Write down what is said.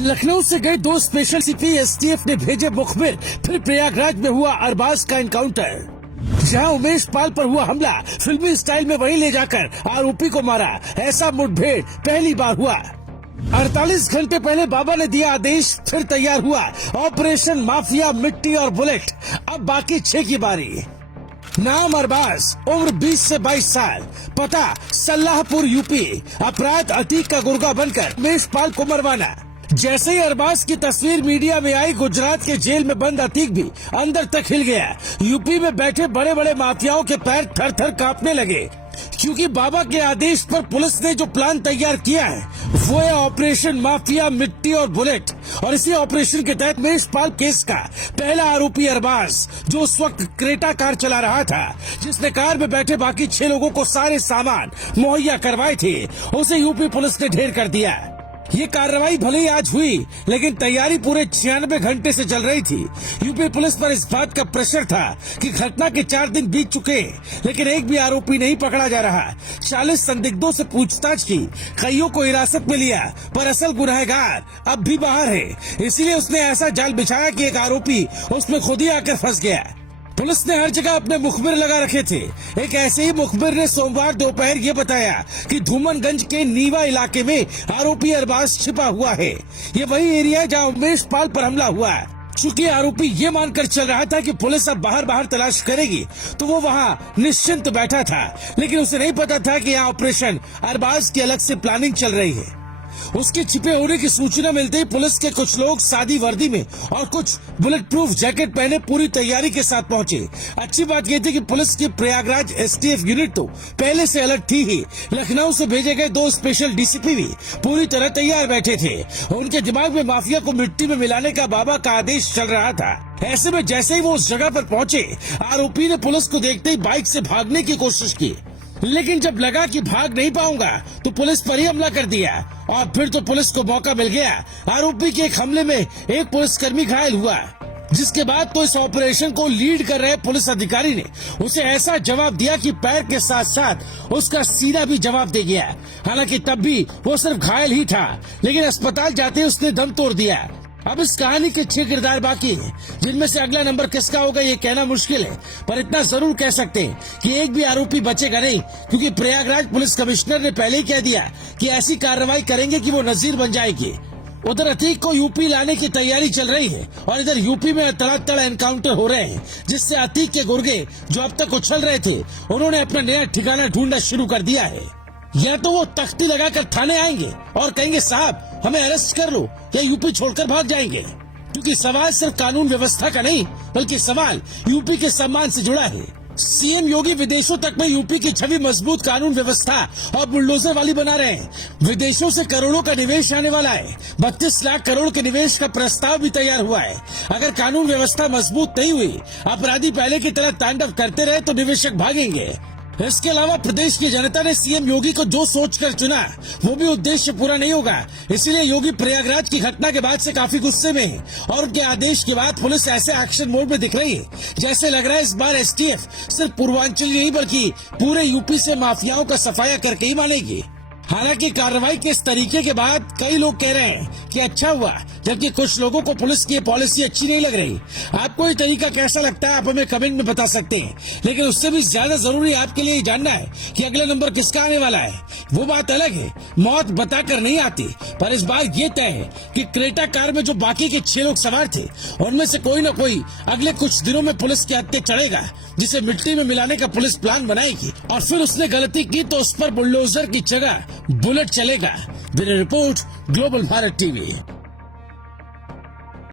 लखनऊ से गए दो स्पेशल सीपी एसटीएफ ने भेजे मुखबिर, फिर प्रयागराज में हुआ अरबाज का एनकाउंटर। जहां उमेश पाल पर हुआ हमला, फिल्मी स्टाइल में वहीं ले जाकर आरोपी को मारा। ऐसा मुठभेड़ पहली बार हुआ। 48 घंटे पहले बाबा ने दिया आदेश, फिर तैयार हुआ ऑपरेशन माफिया मिट्टी और बुलेट। अब बाकी 6 की बारी। नाम अरबाज, उम्र 20 से 22 साल, पता सल्लाहपुर यूपी। अपराध अतीक का गुर्गा बनकर उमेश पाल को मरवाना। जैसे ही अरबाज की तस्वीर मीडिया में आई, गुजरात के जेल में बंद अतीक भी अंदर तक हिल गया। यूपी में बैठे बड़े बड़े माफियाओं के पैर थर थर कांपने लगे, क्योंकि बाबा के आदेश पर पुलिस ने जो प्लान तैयार किया है वो है ऑपरेशन माफिया मिट्टी और बुलेट। और इसी ऑपरेशन के तहत उमेश पाल केस का पहला आरोपी अरबाज, जो उस वक्त क्रेटा कार चला रहा था, जिसने कार में बैठे बाकी 6 लोगों को सारे सामान मुहैया करवाए थे, उसे यूपी पुलिस ने ढेर कर दिया। ये कार्रवाई भले ही आज हुई, लेकिन तैयारी पूरे 96 घंटे से चल रही थी। यूपी पुलिस पर इस बात का प्रेशर था कि घटना के 4 दिन बीत चुके, लेकिन एक भी आरोपी नहीं पकड़ा जा रहा। 40 संदिग्धों से पूछताछ की, कईयों को हिरासत में लिया, पर असल गुनहगार अब भी बाहर है। इसीलिए उसने ऐसा जाल बिछाया कि एक आरोपी उसमें खुद ही आकर फंस गया। पुलिस ने हर जगह अपने मुखबिर लगा रखे थे। एक ऐसे ही मुखबिर ने सोमवार दोपहर ये बताया कि धूमनगंज के नीवा इलाके में आरोपी अरबाज छिपा हुआ है। ये वही एरिया है जहां उमेश पाल पर हमला हुआ है। चूंकि आरोपी ये मानकर चल रहा था कि पुलिस अब बाहर तलाश करेगी, तो वो वहां निश्चिंत बैठा था। लेकिन उसे नहीं पता था कि यहाँ ऑपरेशन अरबाज की अलग से प्लानिंग चल रही है। उसके छिपे होने की सूचना मिलते ही पुलिस के कुछ लोग सादी वर्दी में और कुछ बुलेट प्रूफ जैकेट पहने पूरी तैयारी के साथ पहुंचे। अच्छी बात यह थी कि पुलिस की प्रयागराज एसटीएफ यूनिट तो पहले से अलर्ट थी ही। लखनऊ से भेजे गए 2 स्पेशल डीसीपी भी पूरी तरह तैयार बैठे थे। उनके दिमाग में माफिया को मिट्टी में मिलाने का बाबा का आदेश चल रहा था। ऐसे में जैसे ही वो उस जगह पर पहुंचे, आरोपी ने पुलिस को देखते ही बाइक से भागने की कोशिश की, लेकिन जब लगा कि भाग नहीं पाऊंगा तो पुलिस पर ही हमला कर दिया। और फिर तो पुलिस को मौका मिल गया। आरोपी के एक हमले में एक पुलिसकर्मी घायल हुआ, जिसके बाद तो इस ऑपरेशन को लीड कर रहे पुलिस अधिकारी ने उसे ऐसा जवाब दिया कि पैर के साथ साथ उसका सीना भी जवाब दे गया। हालांकि तब भी वो सिर्फ घायल ही था, लेकिन अस्पताल जाते ही उसने दम तोड़ दिया। अब इस कहानी के 6 किरदार बाकी हैं, जिनमें से अगला नंबर किसका होगा ये कहना मुश्किल है, पर इतना जरूर कह सकते हैं कि एक भी आरोपी बचेगा नहीं, क्योंकि प्रयागराज पुलिस कमिश्नर ने पहले ही कह दिया कि ऐसी कार्रवाई करेंगे कि वो नजीर बन जाएगी। उधर अतीक को यूपी लाने की तैयारी चल रही है और इधर यूपी में तड़ातड़ एनकाउंटर हो रहे हैं, जिससे अतीक के गुर्गे जो अब तक उछल रहे थे, उन्होंने अपना नया ठिकाना ढूंढना शुरू कर दिया है। या तो वो तख्ती लगाकर थाने आएंगे और कहेंगे साहब हमें अरेस्ट कर लो, या यूपी छोड़कर भाग जाएंगे। क्योंकि सवाल सिर्फ कानून व्यवस्था का नहीं, बल्कि सवाल यूपी के सम्मान से जुड़ा है। सीएम योगी विदेशों तक में यूपी की छवि मजबूत कानून व्यवस्था और बुलडोजर वाली बना रहे हैं। विदेशों से करोड़ों का निवेश आने वाला है। 32 लाख करोड़ के निवेश का प्रस्ताव भी तैयार हुआ है। अगर कानून व्यवस्था मजबूत नहीं हुई, अपराधी पहले की तरह तांडव करते रहे, तो निवेशक भागेंगे। इसके अलावा प्रदेश की जनता ने सीएम योगी को जो सोचकर चुना, वो भी उद्देश्य पूरा नहीं होगा। इसीलिए योगी प्रयागराज की घटना के बाद से काफी गुस्से में है और उनके आदेश के बाद पुलिस ऐसे एक्शन मोड में दिख रही है, जैसे लग रहा है इस बार एसटीएफ सिर्फ पूर्वांचल नहीं बल्कि पूरे यूपी से माफियाओं का सफाया करके ही मानेगी। हालांकि कार्रवाई के इस तरीके के बाद कई लोग कह रहे हैं कि अच्छा हुआ, जबकि कुछ लोगों को पुलिस की पॉलिसी अच्छी नहीं लग रही। आपको ये तरीका कैसा लगता है, आप हमें कमेंट में बता सकते हैं। लेकिन उससे भी ज्यादा जरूरी आपके लिए जानना है कि अगला नंबर किसका आने वाला है। वो बात अलग है, मौत बताकर नहीं आती, पर इस बार ये तय है कि क्रेटा कार में जो बाकी के 6 लोग सवार थे, उनमें से कोई न कोई अगले कुछ दिनों में पुलिस के हत्थे चढ़ेगा, जिसे मिट्टी में मिलाने का पुलिस प्लान बनाएगी। और फिर उसने गलती की तो उस पर बुलडोजर की जगह बुलेट चलेगा। Bureau report, global Bharat TV.